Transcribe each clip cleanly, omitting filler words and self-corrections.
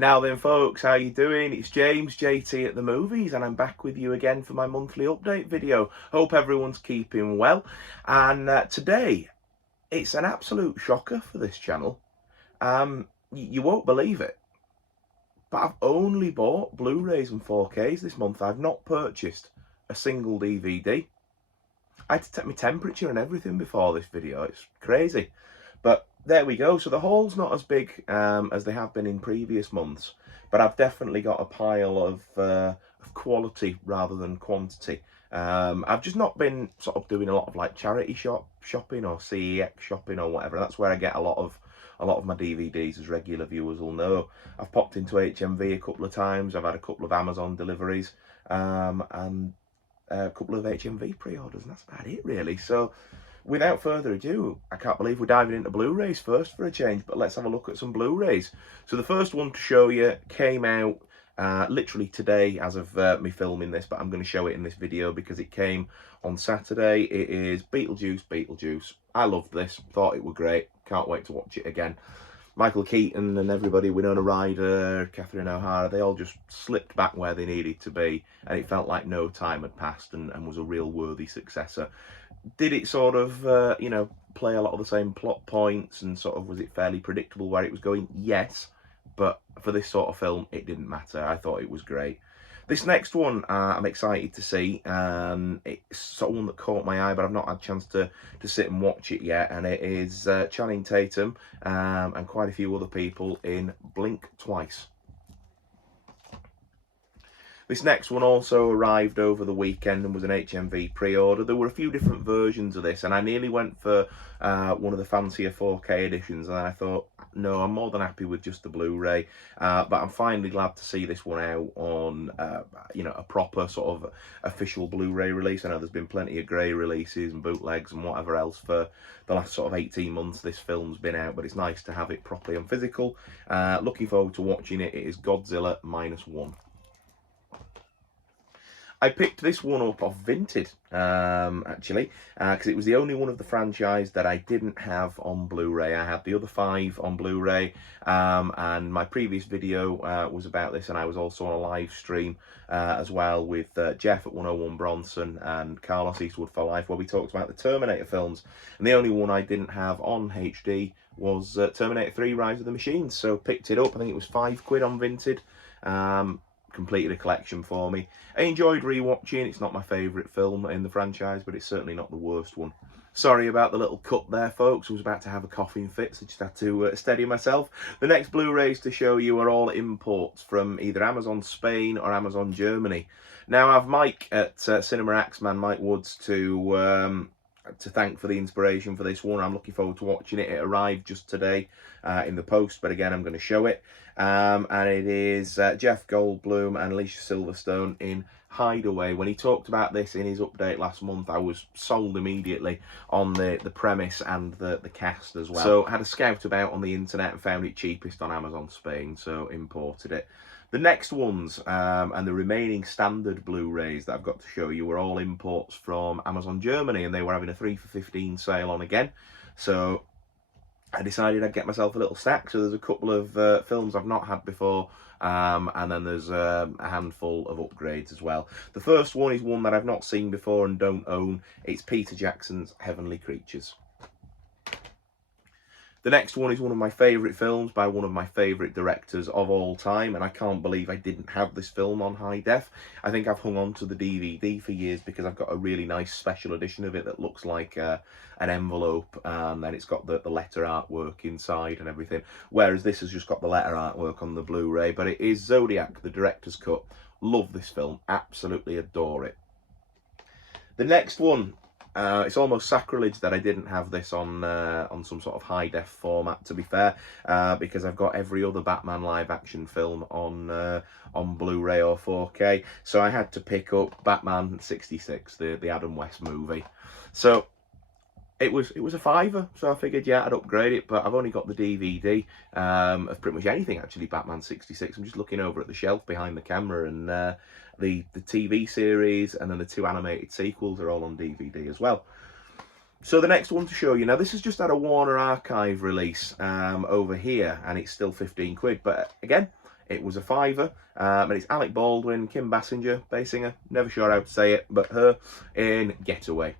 Now then folks, how you doing? It's James, JT at the movies, and I'm back with you again for my monthly update video. Hope everyone's keeping well. And today, it's an absolute shocker for this channel. You won't believe it, but I've only bought Blu-rays and 4Ks this month. I've not purchased a single DVD. I had to take my temperature and everything before this video. It's crazy. But there we go. So the haul's not as big as they have been in previous months, but I've definitely got a pile of quality rather than quantity. I've just not been sort of doing a lot of like charity shopping or CEX shopping or whatever. That's where I get a lot of my DVDs, as regular viewers will know. I've popped into HMV a couple of times. I've had a couple of Amazon deliveries and a couple of HMV pre-orders, and that's about it really. So without further ado, I can't believe we're diving into Blu-rays first for a change, but let's have a look at some Blu-rays. So the first one to show you came out literally today as of me filming this, but I'm going to show it in this video because it came on Saturday. It is Beetlejuice. I loved this, thought it was great, can't wait to watch it again. Michael Keaton and everybody, Winona Ryder, Catherine O'Hara, they all just slipped back where they needed to be, and it felt like no time had passed and was a real worthy successor. Did it sort of, you know, play a lot of the same plot points, and sort of was it fairly predictable where it was going? Yes, but for this sort of film, it didn't matter. I thought it was great. This next one I'm excited to see. It's sort of one that caught my eye, but I've not had a chance to sit and watch it yet. And it is Channing Tatum and quite a few other people in Blink Twice. This next one also arrived over the weekend and was an HMV pre-order. There were a few different versions of this, and I nearly went for one of the fancier 4K editions, and then I thought, no, I'm more than happy with just the Blu-ray. But I'm finally glad to see this one out on, you know, a proper sort of official Blu-ray release. I know there's been plenty of grey releases and bootlegs and whatever else for the last sort of 18 months this film's been out, but it's nice to have it properly on physical. Looking forward to watching it. It is Godzilla -1. I picked this one up off Vinted, actually, because it was the only one of the franchise that I didn't have on Blu-ray. I had the other 5 on Blu-ray, and my previous video was about this, and I was also on a live stream as well with Jeff at 101 Bronson and Carlos Eastwood for Life, where we talked about the Terminator films. And the only one I didn't have on HD was Terminator 3 Rise of the Machines, so picked it up. I think it was £5 on Vinted. Completed a collection for me. I enjoyed rewatching. It's not my favourite film in the franchise, but it's certainly not the worst one. Sorry about the little cut there, folks. I was about to have a coughing fit, so just had to steady myself. The next Blu-rays to show you are all imports from either Amazon Spain or Amazon Germany. Now, I've Mike at Cinema Axeman, Mike Woods, to thank for the inspiration for this one. I'm looking forward to watching it. It arrived just today in the post, but again, I'm going to show it. And it is Jeff Goldblum and Alicia Silverstone in Hideaway. When he talked about this in his update last month, I was sold immediately on the premise and the cast as well. So I had a scout about on the internet and found it cheapest on Amazon Spain, so imported it. The next ones and the remaining standard Blu-rays that I've got to show you were all imports from Amazon Germany, and they were having a 3 for 15 sale on again. So I decided I'd get myself a little stack. So there's a couple of films I've not had before, and then there's a handful of upgrades as well. The first one is one that I've not seen before and don't own. It's Peter Jackson's Heavenly Creatures. The next one is one of my favourite films by one of my favourite directors of all time, and I can't believe I didn't have this film on high def. I think I've hung on to the DVD for years because I've got a really nice special edition of it that looks like an envelope, and then it's got the letter artwork inside and everything, whereas this has just got the letter artwork on the Blu-ray. But it is Zodiac, the director's cut. Love this film, absolutely adore it. The next one, it's almost sacrilege that I didn't have this on some sort of high def format, to be fair, because I've got every other Batman live action film on Blu-ray or 4K. So I had to pick up Batman '66, the Adam West movie. So it was a £5, so I figured, yeah, I'd upgrade it, but I've only got the DVD of pretty much anything, actually, Batman '66. I'm just looking over at the shelf behind the camera, and the TV series and then the 2 animated sequels are all on DVD as well. So the next one to show you, now this has just had a Warner Archive release over here, and it's still £15, but again, It was a fiver, and it's Alec Baldwin, Kim Basinger, Basinger, never sure how to say it, but her in Getaway.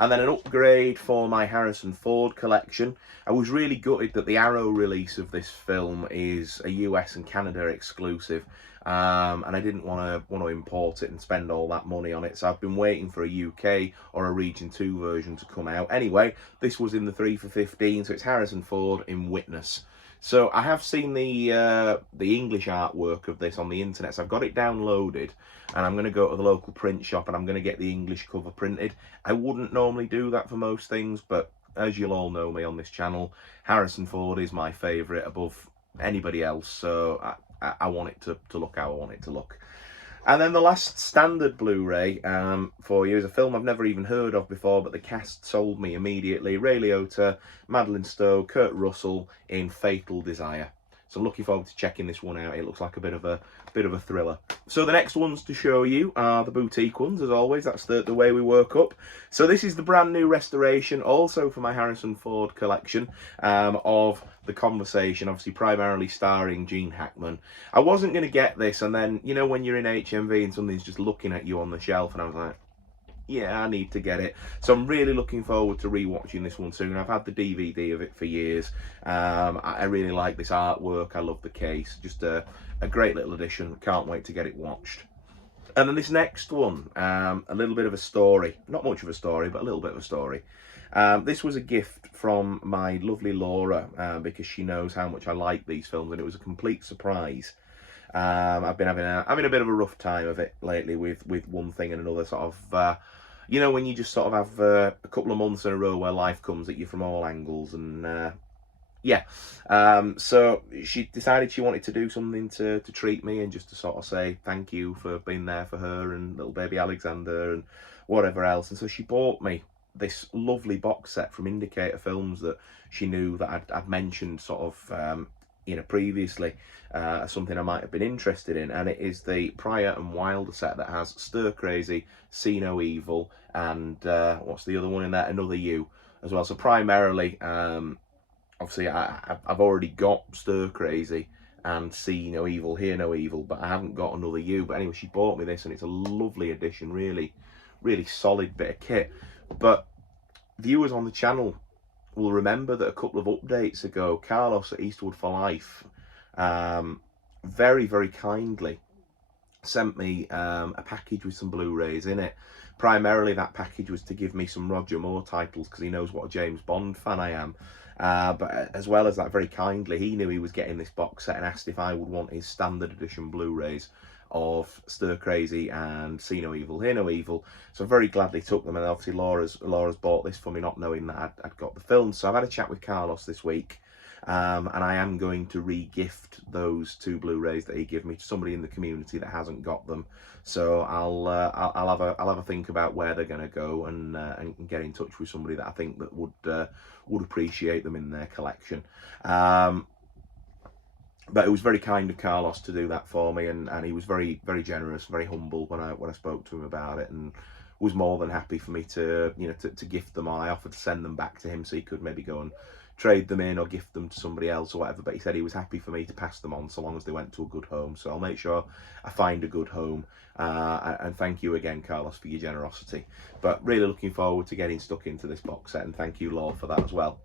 And then an upgrade for my Harrison Ford collection. I was really gutted that the Arrow release of this film is a US and Canada exclusive, and I didn't want to import it and spend all that money on it, so I've been waiting for a UK or a Region 2 version to come out. Anyway, this was in the 3 for 15, so it's Harrison Ford in Witness. So I have seen the English artwork of this on the internet, so I've got it downloaded, and I'm going to go to the local print shop and I'm going to get the English cover printed. I wouldn't normally do that for most things, but as you'll all know me on this channel, Harrison Ford is my favourite above anybody else, so I want it to look how I want it to look. And then the last standard Blu-ray for you is a film I've never even heard of before, but the cast sold me immediately. Ray Liotta, Madeleine Stowe, Kurt Russell in Fatal Desire. So I'm looking forward to checking this one out. It looks like a bit of a thriller. So the next ones to show you are the boutique ones, as always. That's the way we work up. So this is the brand new restoration, also for my Harrison Ford collection, of The Conversation, obviously primarily starring Gene Hackman. I wasn't going to get this, and then, you know, when you're in HMV and something's just looking at you on the shelf, and I was like, yeah, I need to get it. So I'm really looking forward to rewatching this one soon. I've had the DVD of it for years. I really like this artwork. I love the case. Just a great little addition. Can't wait to get it watched. And then this next one, a little bit of a story. Not much of a story, but a little bit of a story. This was a gift from my lovely Laura, because she knows how much I like these films, and it was a complete surprise. I've been having a bit of a rough time of it lately with one thing and another, sort of, you know, when you just sort of have a couple of months in a row where life comes at you from all angles, and yeah, so she decided she wanted to do something to treat me, and just to sort of say thank you for being there for her and little baby Alexander and whatever else. And so she bought me this lovely box set from Indicator Films that she knew that I'd mentioned sort of you know, previously, something I might have been interested in, and it is the Pryor and Wilder set that has Stir Crazy, See No Evil, and what's the other one in there? Another You as well. So primarily, obviously I've already got Stir Crazy and See No Evil, Hear No Evil, but I haven't got Another You. But anyway, she bought me this, and it's a lovely addition, really solid bit of kit. But viewers on the channel will remember that a couple of updates ago, Carlos at Eastwood for Life very kindly sent me a package with some Blu-rays in it. Primarily that package was to give me some Roger Moore titles, because he knows what a James Bond fan I am. But as well as that, very kindly, he knew he was getting this box set and asked if I would want his standard edition Blu-rays of Stir Crazy and See No Evil, Hear No Evil. So I very gladly took them, and obviously Laura's bought this for me, not knowing that I'd got the film. So I've had a chat with Carlos this week, and I am going to re-gift those two Blu-rays that he gave me to somebody in the community that hasn't got them. So I'll have a think about where they're going to go, and get in touch with somebody that I think that would appreciate them in their collection. But it was very kind of Carlos to do that for me, and he was very generous, very humble when I spoke to him about it, and was more than happy for me to, you know, to gift them on. I offered to send them back to him so he could maybe go and trade them in or gift them to somebody else or whatever, but he said he was happy for me to pass them on so long as they went to a good home. So I'll make sure I find a good home, and thank you again, Carlos, for your generosity. But really looking forward to getting stuck into this box set, and thank you, Laura, for that as well.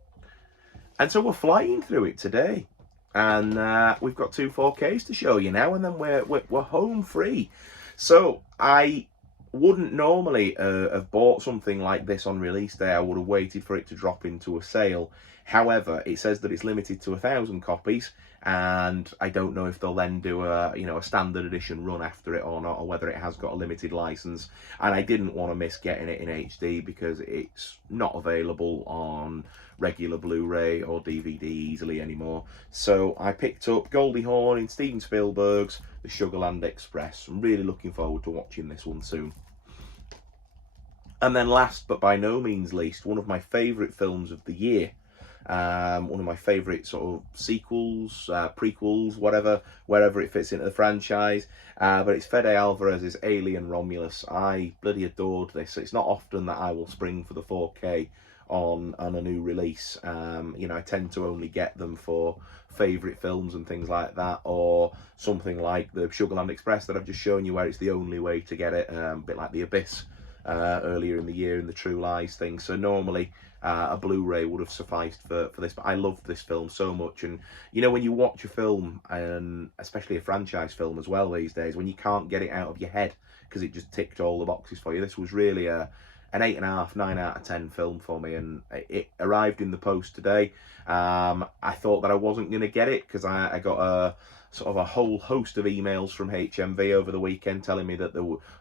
And so we're flying through it today. And we've got 2 4Ks to show you now, and then we're home free. So I wouldn't normally have bought something like this on release day. I would have waited for it to drop into a sale. However, it says that it's limited to 1,000 copies, and I don't know if they'll then do a standard edition run after it or not, or whether it has got a limited license. And I didn't want to miss getting it in HD because it's not available on regular Blu-ray or DVD easily anymore. So I picked up Goldie Hawn in Steven Spielberg's The Sugarland Express. I'm really looking forward to watching this one soon. And then last but by no means least, one of my favourite films of the year. One of my favourite sort of sequels, prequels, wherever it fits into the franchise. But it's Fede Alvarez's Alien Romulus. I bloody adored this. It's not often that I will spring for the 4K on a new release. You know, I tend to only get them for favourite films and things like that, or something like the Sugarland Express that I've just shown you, where it's the only way to get it, a bit like The Abyss earlier in the year and the True Lies thing. So normally a Blu-ray would have sufficed for this, but I loved this film so much. And you know, when you watch a film, and especially a franchise film as well these days, when you can't get it out of your head because it just ticked all the boxes for you, this was really an 8.5, 9 out of 10 film for me, and it arrived in the post today. I thought that I wasn't going to get it because I got a sort of a whole host of emails from HMV over the weekend telling me that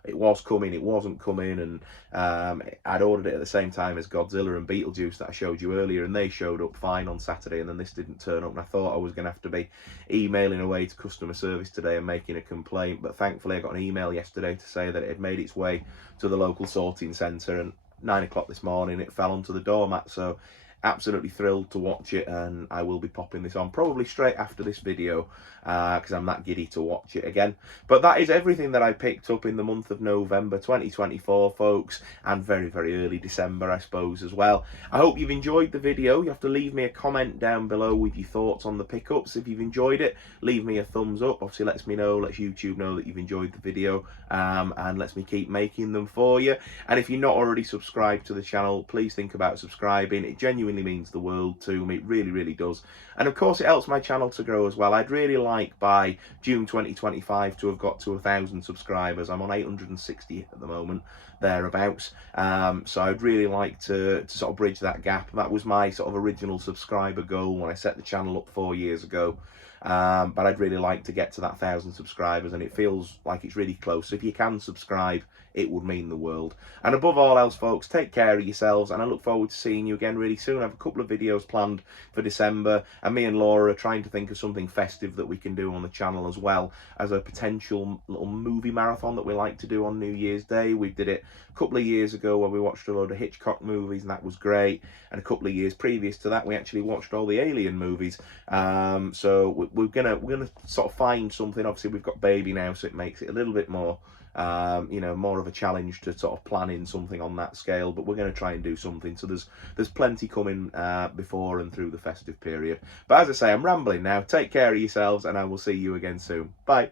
it was coming, it wasn't coming, and I'd ordered it at the same time as Godzilla and Beetlejuice that I showed you earlier, and they showed up fine on Saturday, and then this didn't turn up, and I thought I was going to have to be emailing away to customer service today and making a complaint, but thankfully I got an email yesterday to say that it had made its way to the local sorting centre, and 9 o'clock this morning it fell onto the doormat. So absolutely thrilled to watch it, and I will be popping this on probably straight after this video because I'm that giddy to watch it again. But that is everything that I picked up in the month of November 2024, folks, and very, very early December, I suppose, as well. I hope you've enjoyed the video. You have to leave me a comment down below with your thoughts on the pickups. If you've enjoyed it, leave me a thumbs up. Obviously, lets me know, lets YouTube know that you've enjoyed the video, and lets me keep making them for you. And if you're not already subscribed to the channel, please think about subscribing. It genuinely means the world to me. It really, really does. And of course, it helps my channel to grow as well. I'd really like by June 2025 to have got to 1,000 subscribers. I'm on 860 at the moment, thereabouts. So I'd really like to sort of bridge that gap. That was my sort of original subscriber goal when I set the channel up 4 years ago. But I'd really like to get to that 1,000 subscribers, and it feels like it's really close. So if you can subscribe, it would mean the world. And above all else, folks, take care of yourselves, and I look forward to seeing you again really soon. I have a couple of videos planned for December, and me and Laura are trying to think of something festive that we can do on the channel, as well as a potential little movie marathon that we like to do on New Year's Day. We did it a couple of years ago where we watched a load of Hitchcock movies, and that was great. And a couple of years previous to that, we actually watched all the Alien movies. So we're gonna sort of find something. Obviously, we've got baby now, so it makes it a little bit more you know, more of a challenge to sort of plan in something on that scale, but we're going to try and do something. So there's plenty coming before and through the festive period. But as I say, I'm rambling now. Take care of yourselves, and I will see you again soon. Bye.